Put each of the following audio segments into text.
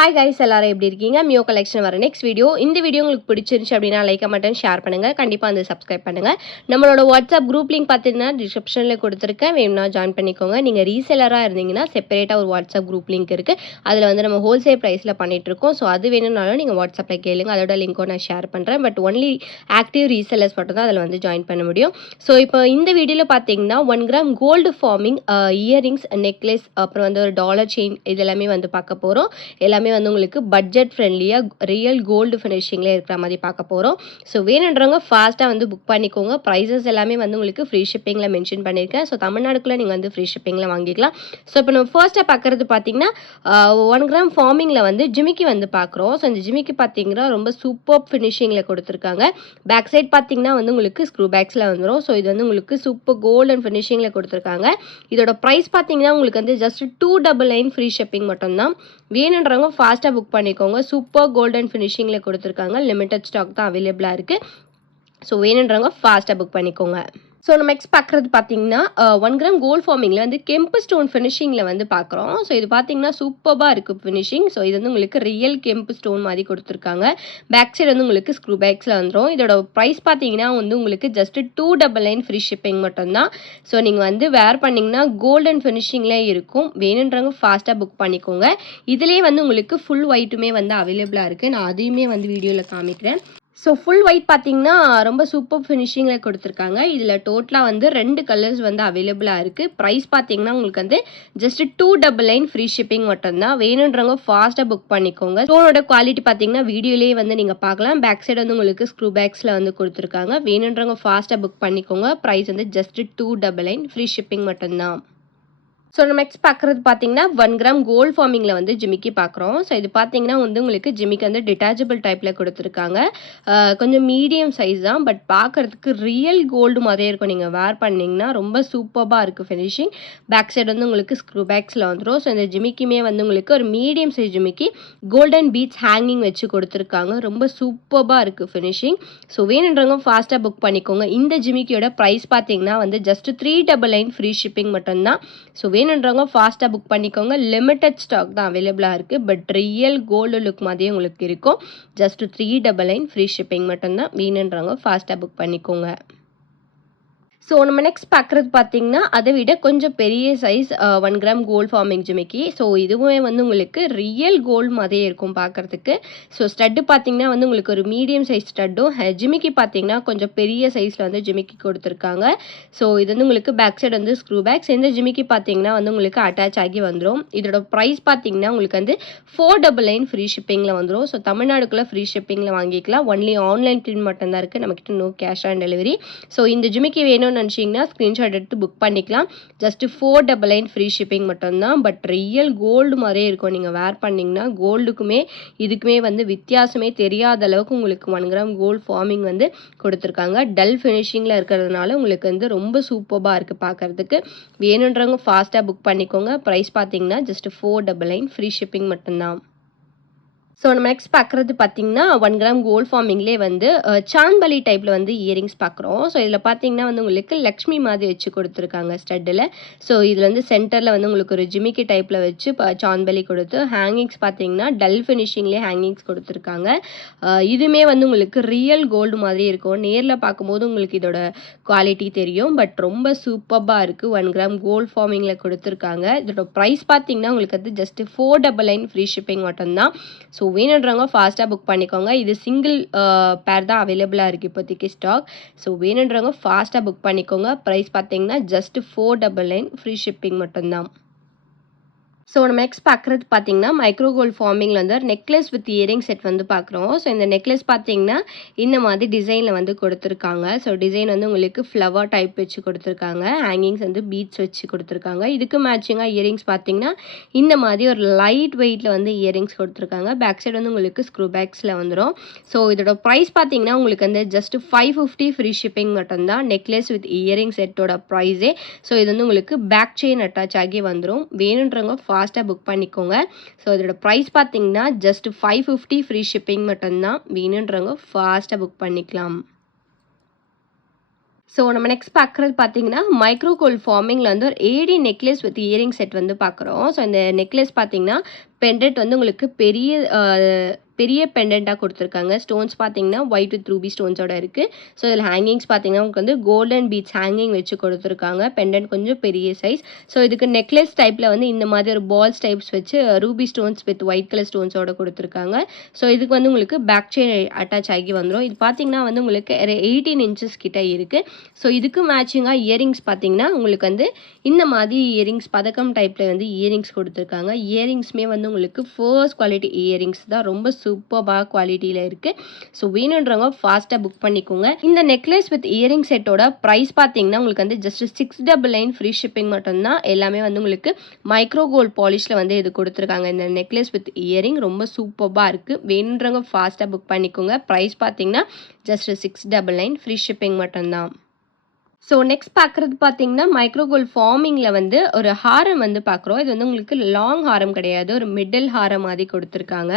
Hi guys, எல்லாரும் எப்படி இருக்கீங்க? மியோ கலெக்ஷன் வர நெக்ஸ்ட் வீடியோ. இந்த வீடியோ உங்களுக்கு பிடிச்சிருந்துச்சு அப்படின்னா லைக் கமெண்ட் ஷேர் பண்ணுங்கள். கண்டிப்பாக வந்து சப்ஸ்கிரைப் பண்ணுங்கள். நம்மளோட வாட்ஸ்அப் குரூப் லிங்க் பார்த்தீங்கன்னா டிஸ்கிரிப்ஷனில் கொடுத்துருக்கேன், வேணும்னா ஜாயின் பண்ணிக்கோங்க. நீங்கள் ரீசெலராக இருந்தீங்கன்னா செப்பரேட்டாக ஒரு வாட்ஸ்அப் குரூப் லிங்க் இருக்குது. அதில் வந்து நம்ம ஹோல்சேல் ப்ரைஸில் பண்ணிகிட்ருக்கோம். ஸோ அது வேணும்னாலும் நீங்கள் வாட்ஸ்அப்பில் கேளுங்க, அதோட லிங்க்கும் நான் ஷேர் பண்ணுறேன். பட் ஒன்லி ஆக்டிவ் ரீசெலர்ஸ் மட்டும் தான் அதில் வந்து ஜாயின் பண்ண முடியும். ஸோ இப்போ இந்த வீடியோவில் பார்த்தீங்கன்னா 1 gram gold forming earrings, necklace, அப்புறம் வந்து ஒரு டாலர் செயின், இதெல்லாமே வந்து பார்க்க போகிறோம். எல்லாமே வந்து உங்களுக்கு பட்ஜெட் ஃப்ரெண்ட்லியாக ரியல் கோல்டு ஃபினிஷிங்கில் இருக்கிற மாதிரி பார்க்க போகிறோம். ஸோ வேணுன்றவங்க ஃபாஸ்ட்டாக வந்து புக் பண்ணிக்கோங்க. ப்ரைஸஸ் எல்லாமே வந்து உங்களுக்கு ஃப்ரீ ஷிப்பிங்கில் மென்ஷன் பண்ணியிருக்கேன். ஸோ தமிழ்நாடுக்குள்ளே நீங்கள் வந்து ஃப்ரீ ஷிப்பிங்கில் வாங்கிக்கலாம். ஸோ இப்போ நம்ம ஃபர்ஸ்ட்டாக பார்க்குறது பார்த்தீங்கன்னா 1 கிராம் ஃபார்மிங்கில் வந்து ஜிமிக்கி வந்து பார்க்குறோம். ஸோ அந்த ஜிமிக்கி பார்த்தீங்கன்னா ரொம்ப சூப்பர் ஃபினிஷிங்கில் கொடுத்துருக்காங்க. பேக் சைட் பார்த்தீங்கன்னா வந்து உங்களுக்கு ஸ்க்ரூ பேக்ஸில் வந்துடும். ஸோ இது வந்து உங்களுக்கு சூப்பர் கோல்டன் ஃபினிஷிங்கில் கொடுத்துருக்காங்க. இதோட ப்ரைஸ் பார்த்தீங்கன்னா உங்களுக்கு வந்து ஜஸ்ட் 299 ஃப்ரீ ஷிப்பிங் மட்டும்தான். வேணுன்றவங்க ஃபாஸ்ட்டாக புக் பண்ணிக்கோங்க. சூப்பர் கோல்டன் ஃபினிஷிங்கில் கொடுத்துருக்காங்க. லிமிட்டட் ஸ்டாக் தான் அவைலபிளாக இருக்குது. ஸோ வேணுன்றவங்க ஃபாஸ்ட்டாக புக் பண்ணிக்கோங்க. ஸோ நம்ம நெக்ஸ்ட் பார்க்குறது பார்த்தீங்கன்னா 1 கிராம் கோல்ட் ஃபார்மிங்கில் வந்து கெம்பு ஸ்டோன் ஃபினிஷிங்கில் வந்து பார்க்குறோம். ஸோ இது பார்த்தீங்கன்னா சூப்பராக இருக்குது ஃபினிஷிங். ஸோ இது வந்து உங்களுக்கு ரியல் கெம்பு ஸ்டோன் மாதிரி கொடுத்துருக்காங்க. பேக் சைடு வந்து உங்களுக்கு ஸ்க்ரூ பேக்ஸில் வந்துடும். இதோட ப்ரைஸ் பார்த்தீங்கன்னா வந்து உங்களுக்கு ஜஸ்ட் 299 ஃப்ரீ ஷிப்பிங் மட்டும்தான். ஸோ நீங்கள் வந்து வேர் பண்ணிங்கன்னா கோல்டன் ஃபினிஷிங்லேயே இருக்கும். வேணுன்றவங்க ஃபாஸ்ட்டாக புக் பண்ணிக்கோங்க. இதுலேயே வந்து உங்களுக்கு ஃபுல் ஒயிட்டுமே வந்து அவைலபிளாக இருக்குது. நான் அதையுமே வந்து வீடியோவில் காமிக்கிறேன். ஸோ ஃபுல் ஒயிட் பார்த்தீங்கன்னா ரொம்ப சூப்பர் ஃபினிஷிங்கில் கொடுத்துருக்காங்க. இதில் டோட்டலாக வந்து 2 கலர்ஸ் வந்து அவைலபிளாக இருக்குது. ப்ரைஸ் பார்த்தீங்கன்னா உங்களுக்கு வந்து ஜஸ்ட் 299 ஃப்ரீ ஷிப்பிங் மட்டும்தான். வேணுன்றவங்க ஃபாஸ்ட்டாக புக் பண்ணிக்கோங்க. ஸ்டோனோட குவாலிட்டி பார்த்தீங்கன்னா வீடியோலேயே வந்து நீங்கள் பார்க்கலாம். பேக் சைடு வந்து உங்களுக்கு ஸ்க்ரூ பேக்ஸில் வந்து கொடுத்துருக்காங்க. வேணுன்றவங்க ஃபாஸ்ட்டாக புக் பண்ணிக்கோங்க. ப்ரைஸ் வந்து ஜஸ்ட் 299 ஃப்ரீ ஷிப்பிங் மட்டும்தான். ஸோ நம்ம நெக்ஸ்ட் பார்க்குறது பார்த்தீங்கன்னா 1 கிராம் கோல்ட் ஃபார்மிங்கில் வந்து ஜிமிக்கி பார்க்குறோம். ஸோ இது பார்த்தீங்கன்னா வந்து உங்களுக்கு ஜிமிக்கி வந்து டிட்டாச்சபிள் டைப்பில் கொடுத்துருக்காங்க. கொஞ்சம் மீடியம் சைஸ் தான், பட் பார்க்குறதுக்கு ரியல் கோல்டு மாதிரியே இருக்கும். நீங்கள் வேர் பண்ணிங்கன்னா ரொம்ப சூப்பராக இருக்குது ஃபினிஷிங். பேக் சைடு வந்து உங்களுக்கு ஸ்க்ரூ பேக்ஸில் வந்துடும். ஸோ இந்த ஜிமிக்கியுமே வந்து உங்களுக்கு ஒரு மீடியம் சைஸ் ஜிமிக்கி கோல்டன் பீட்ஸ் ஹேங்கிங் வச்சு கொடுத்துருக்காங்க. ரொம்ப சூப்பராக இருக்குது ஃபினிஷிங். ஸோ வேணுன்றவங்க ஃபாஸ்ட்டாக புக் பண்ணிக்கோங்க. இந்த ஜிமிக்கியோட ப்ரைஸ் பார்த்தீங்கன்னா வந்து ஜஸ்ட் 399 ஃப்ரீ ஷிப்பிங் மட்டும்தான். ஸோ வேணுன்றவங்க ஃபாஸ்ட்டாக புக் பண்ணிக்கோங்க. லிமிட்டட் ஸ்டாக் தான் அவைலபிளாக இருக்குது. பட் ரியல் கோல்டு லுக் மாதிரியே உங்களுக்கு இருக்கும். ஜஸ்ட் 399 ஃப்ரீ ஷிப்பிங் மட்டும்தான். வேணுன்றவங்க ஃபாஸ்ட்டாக புக் பண்ணிக்கோங்க. ஸோ நம்ம நெக்ஸ்ட் பார்க்குறது பார்த்தீங்கன்னா அதை விட கொஞ்சம் பெரிய சைஸ் 1 கிராம் கோல்ட் ஃபார்மிங் ஜிமிக்கி. ஸோ இதுவுமே வந்து உங்களுக்கு ரியல் கோல்டு மாதிரியே இருக்கும் பார்க்குறதுக்கு. ஸோ ஸ்டட்டு பார்த்தீங்கன்னா வந்து உங்களுக்கு ஒரு மீடியம் சைஸ் ஸ்டட்டும், ஜிமிக்கி பார்த்தீங்கன்னா கொஞ்சம் பெரிய சைஸில் வந்து ஜிமிக்கி கொடுத்துருக்காங்க. ஸோ இது வந்து உங்களுக்கு பேக் சைடு வந்து ஸ்க்ரூ பேக்ஸ். இந்த ஜிமிக்கி பார்த்தீங்கன்னா வந்து உங்களுக்கு அட்டாச் ஆகி வந்துடும். இதோட ப்ரைஸ் பார்த்தீங்கன்னா உங்களுக்கு வந்து 499 ஃப்ரீ ஷிப்பிங்கில் வந்துடும். ஸோ தமிழ்நாடுக்குள்ளே ஃப்ரீ ஷிப்பிங்கில் வாங்கிக்கலாம். ஒன்லி ஆன்லைன் பிரிண்ட் மட்டும்தான் இருக்குது, நம்மக்கிட்ட no cash on delivery. So இந்த ஜிமிக்கி வேணும்னு நினச்சிங்கன்னா ஸ்க்ரீன்ஷாட் எடுத்து புக் பண்ணிக்கலாம். ஜஸ்ட் 499 ஃப்ரீ ஷிப்பிங் மட்டும்தான். பட் ரியல் கோல்டு மாதிரியே இருக்கும். நீங்கள் வேர் பண்ணிங்கன்னா கோல்டுக்குமே இதுக்குமே வந்து வித்தியாசமே தெரியாத அளவுக்கு உங்களுக்கு 1 கிராம் கோல்டு ஃபார்மிங் வந்து கொடுத்துருக்காங்க. டல் ஃபினிஷிங்கில் இருக்கிறதுனால உங்களுக்கு வந்து ரொம்ப சூப்பராக இருக்குது பார்க்குறதுக்கு. வேணுன்றவங்க ஃபாஸ்ட்டாக புக் பண்ணிக்கோங்க. ப்ரைஸ் பார்த்தீங்கன்னா ஜஸ்ட் 499 ஃப்ரீ ஷிப்பிங் மட்டும்தான். ஸோ நம்ம நெக்ஸ்ட் பார்க்குறது பார்த்தீங்கன்னா 1 கிராம் கோல்ட் ஃபார்மிங்லேயே வந்து சான்பலி டைப்பில் வந்து இயரிங்ஸ் பார்க்குறோம். ஸோ இதில் பார்த்தீங்கன்னா வந்து உங்களுக்கு லக்ஷ்மி மாதிரி வச்சு கொடுத்துருக்காங்க ஸ்டட்டில். ஸோ இதில் வந்து சென்டரில் வந்து உங்களுக்கு ஒரு ஜிமிக்கி டைப்பில் வச்சு சான்பலி கொடுத்து ஹேங்கிங்ஸ் பார்த்தீங்கன்னா டல் ஃபினிஷிங்லேயே ஹேங்கிங்ஸ் கொடுத்துருக்காங்க. இதுவுமே வந்து உங்களுக்கு ரியல் கோல்டு மாதிரி இருக்கும். நேரில் பார்க்கும்போது உங்களுக்கு இதோட குவாலிட்டி தெரியும். பட் ரொம்ப சூப்பராக இருக்குது. 1 கிராம் கோல்ட் ஃபார்மிங்கில் கொடுத்துருக்காங்க. இதோட ப்ரைஸ் பார்த்தீங்கன்னா உங்களுக்கு வந்து ஜஸ்ட் 499 ஃப்ரீ ஷிப்பிங் மட்டும்தான். ஸோ வேணுன்றவங்க ஃபாஸ்ட்டாக புக் பண்ணிக்கோங்க. இது சிங்கிள் பேர் தான் அவைலபிளாக இருக்குது இப்போதைக்கு ஸ்டாக். ஸோ வேணுன்றவங்க ஃபாஸ்ட்டாக புக் பண்ணிக்கோங்க. ப்ரைஸ் பார்த்தீங்கன்னா ஜஸ்ட் 499 ஃப்ரீ ஷிப்பிங் மட்டும்தான். ஸோ நம்ம நெக்ஸ்ட் பார்க்குறது பார்த்தீங்கன்னா மைக்ரோ கோல்ட் ஃபார்மிங்கில் வந்து நெக்லஸ் வித் இயரிங் செட் வந்து பார்க்குறோம். ஸோ இந்த நெக்லஸ் பார்த்தீங்கன்னா இந்த மாதிரி டிசைனில் வந்து கொடுத்துருக்காங்க. ஸோ டிசைன் வந்து உங்களுக்கு ஃப்ளவர் டைப் வச்சு கொடுத்துருக்காங்க. ஹேங்கிங்ஸ் வந்து பீட்ஸ் வச்சு கொடுத்துருக்காங்க. இதுக்கு மேட்சிங்காக இயரிங்ஸ் பார்த்தீங்கன்னா இந்த மாதிரி ஒரு லைட் வெயிட்டில் வந்து இயரிங்ஸ் கொடுத்துருக்காங்க. பேக் சைடு வந்து உங்களுக்கு ஸ்க்ரூ பேக்ஸில் வந்துடும். ஸோ இதோட ப்ரைஸ் பார்த்தீங்கன்னா உங்களுக்கு வந்து ஜஸ்ட் 550 ஃப்ரீ ஷிப்பிங் மட்டும்தான். நெக்லஸ் வித் இயரிங் செட்டோட ப்ரைஸே. ஸோ இது வந்து உங்களுக்கு பேக் செயின் அட்டாச் ஆகி வந்துடும். வேணுன்றவங்க ஃபாஸ்ட்டாக புக் பண்ணிக்கோங்க. ஸோ இதோட ப்ரைஸ் பார்த்தீங்கன்னா ஜஸ்ட் 550 ஃப்ரீ ஷிப்பிங் மட்டும்தான். வேணுன்றவங்க ஃபாஸ்ட்டாக புக் பண்ணிக்கலாம். ஸோ நம்ம நெக்ஸ்ட் பார்க்குறது பார்த்தீங்கன்னா மைக்ரோ கோல்ட் ஃபார்மிங்கில் வந்து ஒரு ஏடி நெக்லஸ் வித் இயரிங் செட் வந்து பார்க்குறோம். ஸோ இந்த நெக்லஸ் பார்த்தீங்கன்னா பெண்டன்ட் வந்து உங்களுக்கு பெரிய பெண்டண்ட்டாக கொடுத்துருக்காங்க. ஸ்டோன்ஸ் பார்த்தீங்கன்னா ஒயிட் வித் ரூபி ஸ்டோன்ஸோட இருக்குது. ஸோ இதில் ஹேங்கிங்ஸ் பார்த்தீங்கன்னா உங்களுக்கு வந்து கோல்டன் பீட்ஸ் ஹேங்கிங் வச்சு கொடுத்துருக்காங்க. பெண்டன்ட் கொஞ்சம் பெரிய சைஸ். ஸோ இதுக்கு நெக்லஸ் டைப்பில் வந்து இந்த மாதிரி ஒரு பால்ஸ் டைப்ஸ் வச்சு ruby stones with white colour ஸ்டோன்ஸோட கொடுத்துருக்காங்க. ஸோ இதுக்கு வந்து உங்களுக்கு பேக் செயின் அட்டாச் ஆகி வந்துடும். இது பார்த்தீங்கன்னா வந்து உங்களுக்கு 18 இன்ச்சஸ் கிட்ட இருக்குது. ஸோ இதுக்கு மேட்சிங்காக இயரிங்ஸ் பார்த்தீங்கன்னா உங்களுக்கு வந்து இந்த மாதிரி இயரிங்ஸ் பதக்கம் டைப்பில் வந்து இயரிங்ஸ் கொடுத்துருக்காங்க. இயரிங்ஸுமே வந்து உங்களுக்கு ஃபர்ஸ்ட் குவாலிட்டி இயரிங்ஸ் தான். ரொம்ப சூப்பராக குவாலிட்டியில் இருக்குது. ஸோ வேணுன்றவங்க ஃபாஸ்ட்டாக புக் பண்ணிக்கோங்க. இந்த நெக்லஸ் வித் இயரிங் செட்டோட ப்ரைஸ் பார்த்தீங்கன்னா உங்களுக்கு வந்து ஜஸ்ட் 699 ஃப்ரீ ஷிப்பிங் மட்டும்தான். எல்லாமே வந்து உங்களுக்கு மைக்ரோ கோல்ட் பாலிஷில் வந்து இது கொடுத்துருக்காங்க. இந்த நெக்லஸ் வித் இயரிங் ரொம்ப சூப்பராக இருக்குது. வேணுன்றவங்க ஃபாஸ்ட்டாக புக் பண்ணிக்கோங்க. ப்ரைஸ் பார்த்தீங்கன்னா ஜஸ்ட் 699 ஃப்ரீ ஷிப்பிங் மட்டும்தான். ஸோ நெக்ஸ்ட் பார்க்குறது பார்த்தீங்கன்னா மைக்ரோ கோல்ட் ஃபார்மிங்கில் வந்து ஒரு ஹாரம் வந்து பார்க்குறோம். இது வந்து உங்களுக்கு லாங் ஹாரம் கிடையாது, ஒரு மிடில் ஹாரம் மாதிரி கொடுத்துருக்காங்க.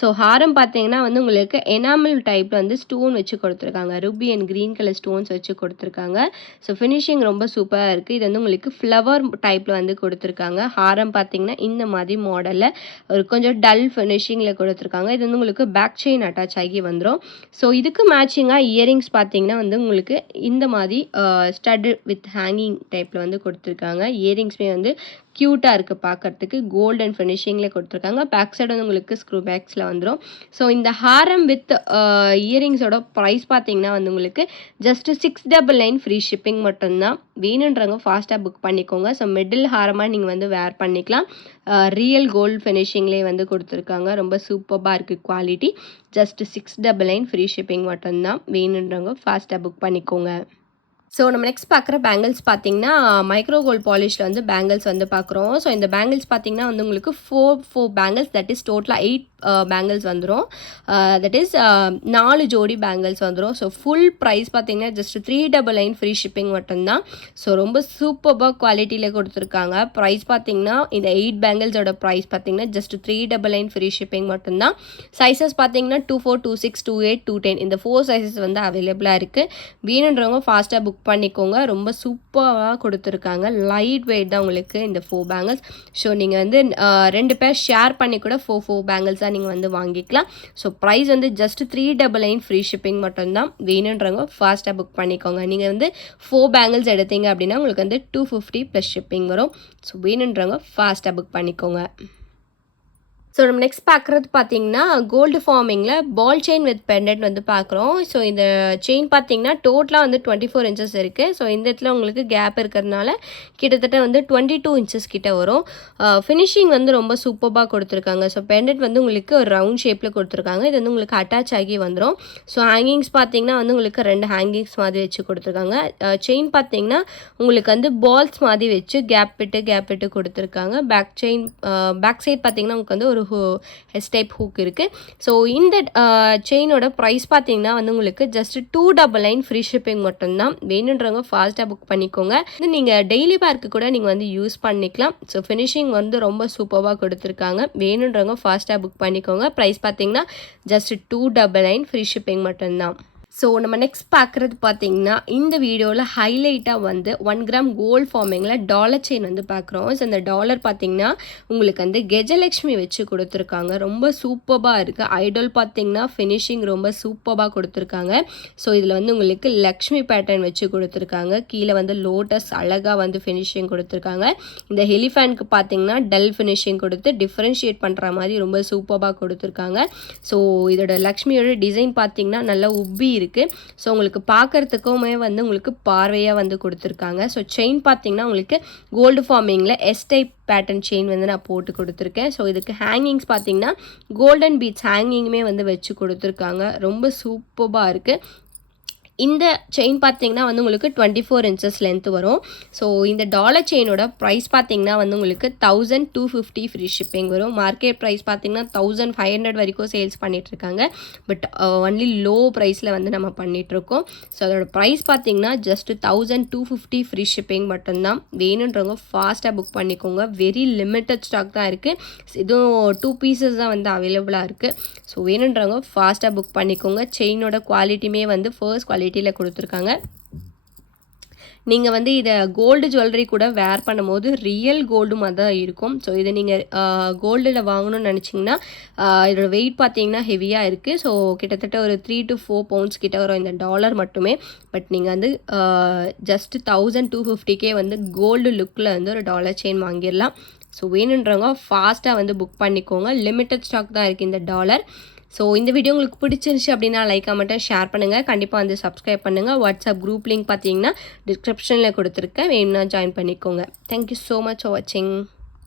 ஸோ ஹாரம் பார்த்தீங்கன்னா வந்து உங்களுக்கு எனாமல் டைப்பில் வந்து ஸ்டோன் வச்சு கொடுத்துருக்காங்க. Ruby and green colour stones வச்சு கொடுத்துருக்காங்க. ஸோ ஃபினிஷிங் ரொம்ப சூப்பராக இருக்குது. இது வந்து உங்களுக்கு ஃப்ளவர் டைப்பில் வந்து கொடுத்துருக்காங்க. ஹாரம் பார்த்தீங்கன்னா இந்த மாதிரி மாடலில் ஒரு கொஞ்சம் டல் ஃபினிஷிங்கில் கொடுத்துருக்காங்க. இது வந்து உங்களுக்கு பேக் செயின் அட்டாச் ஆகி வந்துடும். ஸோ இதுக்கு மேட்சிங்காக இயரிங்ஸ் பார்த்தீங்கன்னா வந்து உங்களுக்கு இந்த மாதிரி ஸ்டட் வித் ஹேங்கிங் டைப்பில் வந்து கொடுத்துருக்காங்க. இயரிங்ஸுமே வந்து க்யூட்டாக இருக்குது பார்க்குறதுக்கு. கோல்டன் ஃபினிஷிங்கில் கொடுத்துருக்காங்க. பேக் சைடு வந்து உங்களுக்கு ஸ்க்ரூ பேக்ஸில் வந்துடும். ஸோ இந்த ஹாரம் வித் இயரிங்ஸோட ப்ரைஸ் பார்த்தீங்கன்னா வந்து உங்களுக்கு ஜஸ்ட்டு 699 ஃப்ரீ ஷிப்பிங் மட்டும்தான். வேணுன்றவங்க ஃபாஸ்ட்டாக புக் பண்ணிக்கோங்க. ஸோ மிடில் ஹாரமாக நீங்கள் வந்து வேர் பண்ணிக்கலாம். ரியல் கோல்டு ஃபினிஷிங்லேயே வந்து கொடுத்துருக்காங்க. ரொம்ப சூப்பராக இருக்குது குவாலிட்டி. ஜஸ்ட்டு 699 ஃப்ரீ ஷிப்பிங் மட்டும்தான். வேணுன்றவங்க ஃபாஸ்ட்டாக புக் பண்ணிக்கோங்க. ஸோ நம்ம நெக்ஸ்ட் பார்க்குற பேங்கிள்ஸ் பார்த்தீங்கன்னா மைக்ரோ கோல்ட் பாலிஷில் வந்து பேங்கிள்ஸ் வந்து பார்க்குறோம். ஸோ இந்த பேங்கிள்ஸ் பார்த்தீங்கன்னா வந்து உங்களுக்கு ஃபோர் பேங்கிள்ஸ், தட் இஸ் டோட்டலாக 8 பேங்கிள்ஸ் வந்துடும். தட் இஸ் 4 ஜோடி பேங்கிள்ஸ் வந்துடும். ஸோ ஃபுல் ப்ரைஸ் பார்த்தீங்கன்னா ஜஸ்ட் 399 ஃப்ரீ ஷிப்பிங் மட்டும்தான். ஸோ ரொம்ப சூப்பராக குவாலிட்டியில் கொடுத்துருக்காங்க. ப்ரைஸ் பார்த்தீங்கன்னா இந்த 8 பேங்கிள்ஸோட ப்ரைஸ் பார்த்தீங்கன்னா ஜஸ்ட் 399 ஃப்ரீ ஷிப்பிங் மட்டும்தான். சைஸஸ் பார்த்தீங்கன்னா 24, 26, 28, 210 இந்த 4 சைஸஸ் வந்து அவைலபிளாக இருக்குது. வேணுன்றவங்க ஃபாஸ்ட்டாக புக் பண்ணிக்கோங்க. ரொம்ப சூப்பராக கொடுத்துருக்காங்க. லைட் வெயிட் தான் உங்களுக்கு இந்த 4 பேங்கிள்ஸ். ஸோ நீங்கள் வந்து 2 பேர் ஷேர் பண்ணி கூட 4 பேங்கிள்ஸாக நீங்கள் வந்து வாங்கிக்கலாம். ஸோ ப்ரைஸ் வந்து ஜஸ்ட் 399 ஃப்ரீ ஷிப்பிங் மட்டும்தான். வேணுன்றவங்க ஃபாஸ்ட்டாக புக் பண்ணிக்கோங்க. நீங்கள் வந்து 4 பேங்கிள்ஸ் எடுத்தீங்க அப்படின்னா உங்களுக்கு வந்து 250 ப்ளஸ் ஷிப்பிங் வரும். ஸோ வேணுன்றவங்க ஃபாஸ்ட்டாக புக் பண்ணிக்கோங்க. ஸோ நம்ம நெக்ஸ்ட் பார்க்குறது பார்த்தீங்கன்னா கோல்டு ஃபார்மிங்கில் பால் செயின் வித் பெண்டன்ட் வந்து பார்க்குறோம். ஸோ இந்த செயின் பார்த்தீங்கன்னா டோட்டலாக வந்து 24 இன்ச்சஸ் இருக்குது. ஸோ இந்த இடத்துல உங்களுக்கு கேப் இருக்கிறதுனால கிட்டத்தட்ட வந்து 22 இன்ச்சஸ் கிட்ட வரும். ஃபினிஷிங் வந்து ரொம்ப சூப்பராக கொடுத்துருக்காங்க. ஸோ பெண்டன்ட் வந்து உங்களுக்கு ஒரு ரவுண்ட் ஷேப்பில் கொடுத்துருக்காங்க. இது வந்து உங்களுக்கு அட்டாச் ஆகி வந்துடும். ஸோ ஹேங்கிங்ஸ் பார்த்தீங்கன்னா வந்து உங்களுக்கு 2 ஹேங்கிங்ஸ் மாதிரி வச்சு கொடுத்துருக்காங்க. செயின் பார்த்தீங்கன்னா உங்களுக்கு வந்து பால்ஸ் மாதிரி வச்சு கேப் விட்டு கொடுத்துருக்காங்க. பேக் சைட் பார்த்தீங்கன்னா உங்களுக்கு வந்து ஒரு எஸ் டைப் ஹூக் இருக்குது. ஸோ இந்த செயினோட ப்ரைஸ் பார்த்தீங்கன்னா வந்து உங்களுக்கு ஜஸ்ட் 299 ஃப்ரீ ஷிப்பிங் மட்டும்தான். வேணுன்றவங்க ஃபாஸ்ட்டாக புக் பண்ணிக்கோங்க. இது நீங்கள் டெய்லி பேருக்கு கூட நீங்கள் வந்து யூஸ் பண்ணிக்கலாம். ஸோ ஃபினிஷிங் வந்து ரொம்ப சூப்பராக கொடுத்துருக்காங்க. வேணுன்றவங்க ஃபாஸ்ட்டாக புக் பண்ணிக்கோங்க. ப்ரைஸ் பார்த்தீங்கன்னா ஜஸ்ட் 299 ஃப்ரீ ஷிப்பிங் மட்டும்தான். ஸோ நம்ம நெக்ஸ்ட் பார்க்குறது பார்த்தீங்கன்னா இந்த வீடியோவில் ஹைலைட்டாக வந்து 1 கிராம் கோல்ட் ஃபார்மிங்கில் டாலர் செயின் வந்து பார்க்குறோம். ஸோ இந்த டாலர் பார்த்தீங்கன்னா உங்களுக்கு வந்து கஜலக்ஷ்மி வச்சு கொடுத்துருக்காங்க. ரொம்ப சூப்பராக இருக்குது. ஐடல் பார்த்தீங்கன்னா ஃபினிஷிங் ரொம்ப சூப்பராக கொடுத்துருக்காங்க. ஸோ இதில் வந்து உங்களுக்கு லக்ஷ்மி பேட்டர்ன் வச்சு கொடுத்துருக்காங்க. கீழே வந்து லோட்டஸ் அழகாக வந்து ஃபினிஷிங் கொடுத்துருக்காங்க. இந்த ஹெலிஃபேனுக்கு பார்த்தீங்கன்னா டல் ஃபினிஷிங் கொடுத்து டிஃப்ரென்ஷியேட் பண்ணுற மாதிரி ரொம்ப சூப்பராக கொடுத்துருக்காங்க. ஸோ இதோட லக்ஷ்மியோட டிசைன் பார்த்தீங்கன்னா நல்லா உப்பி இருக்குது. ஸோ உங்களுக்கு பார்க்குறதுக்குமே வந்து உங்களுக்கு பார்வையாக வந்து கொடுத்துருக்காங்க. ஸோ செயின் பார்த்தீங்கன்னா உங்களுக்கு கோல்டு ஃபார்மிங்கில் எஸ் டைப் பேட்டர்ன் செயின் வந்து நான் போட்டு கொடுத்துருக்கேன். ஸோ இதுக்கு ஹேங்கிங்ஸ் பார்த்தீங்கன்னா கோல்டன் பீட்ஸ் ஹேங்கிங்குமே வந்து வச்சு கொடுத்துருக்காங்க. ரொம்ப சூப்பராக இருக்குது. இந்த செயின் பார்த்தீங்கன்னா வந்து உங்களுக்கு 24 இன்ச்சஸ் லென்த் வரும். ஸோ இந்த டாலர் செயினோட ப்ரைஸ் பார்த்தீங்கன்னா வந்து உங்களுக்கு 1250 ஃப்ரீ ஷிப்பிங் வரும். மார்க்கெட் ப்ரைஸ் பார்த்தீங்கன்னா 1500 வரைக்கும் சேல்ஸ் பண்ணிகிட்ருக்காங்க. பட் ஒன்லி லோ ப்ரைஸில் வந்து நம்ம பண்ணிகிட்ருக்கோம். ஸோ அதோட ப்ரைஸ் பார்த்தீங்கன்னா ஜஸ்ட் 1250 ஃப்ரீ ஷிப்பிங் மட்டும்தான். வேணுன்றவங்க ஃபாஸ்ட்டாக புக் பண்ணிக்கோங்க. வெரி லிமிட்டட் ஸ்டாக் தான் இருக்குது. இதுவும் 2 பீசஸ் தான் வந்து அவைலபிளாக இருக்குது. ஸோ வேணுன்றவங்க ஃபாஸ்ட்டாக புக் பண்ணிக்கோங்க. செயினோட குவாலிட்டியுமே வந்து ஃபர்ஸ்ட் குவாலிட்டியில் கொடுத்துருக்காங்க. நீங்கள் வந்து இதை கோல்டு ஜுவல்லரி கூட வேர் பண்ணும்போது ரியல் கோல்டு மாதிரி தான் இருக்கும். ஸோ இதை நீங்கள் கோல்டில் வாங்கணும்னு நினச்சிங்கன்னா இதோட வெயிட் பார்த்தீங்கன்னா ஹெவியாக இருக்குது. ஸோ கிட்டத்தட்ட ஒரு 3 to 4 பவுண்ட்ஸ் கிட்ட வரும் இந்த டாலர் மட்டுமே. பட் நீங்கள் வந்து ஜஸ்ட் 1250 வந்து கோல்டு லுக்கில் வந்து ஒரு டாலர் செயின் வாங்கிடலாம். ஸோ வேணுன்றவங்க ஃபாஸ்ட்டாக வந்து புக் பண்ணிக்கோங்க. லிமிட்டட் ஸ்டாக் தான் இருக்குது இந்த டாலர். ஸோ இந்த வீடியோ உங்களுக்கு பிடிச்சிருந்துச்சு அப்படின்னா லைக் கமெண்ட்டாக ஷேர் பண்ணுங்கள். கண்டிப்பாக வந்து சப்ஸ்கிரைப் பண்ணுங்கள். வாட்ஸ்அப் குரூப் லிங்க் பார்த்தீங்கன்னா டிஸ்கிரிப்ஷனில் கொடுத்துருக்கேன். வேணும்னா ஜாயின் பண்ணிக்கோங்க. தேங்க்யூ ஸோ மச் ஃபார் வாட்சிங்.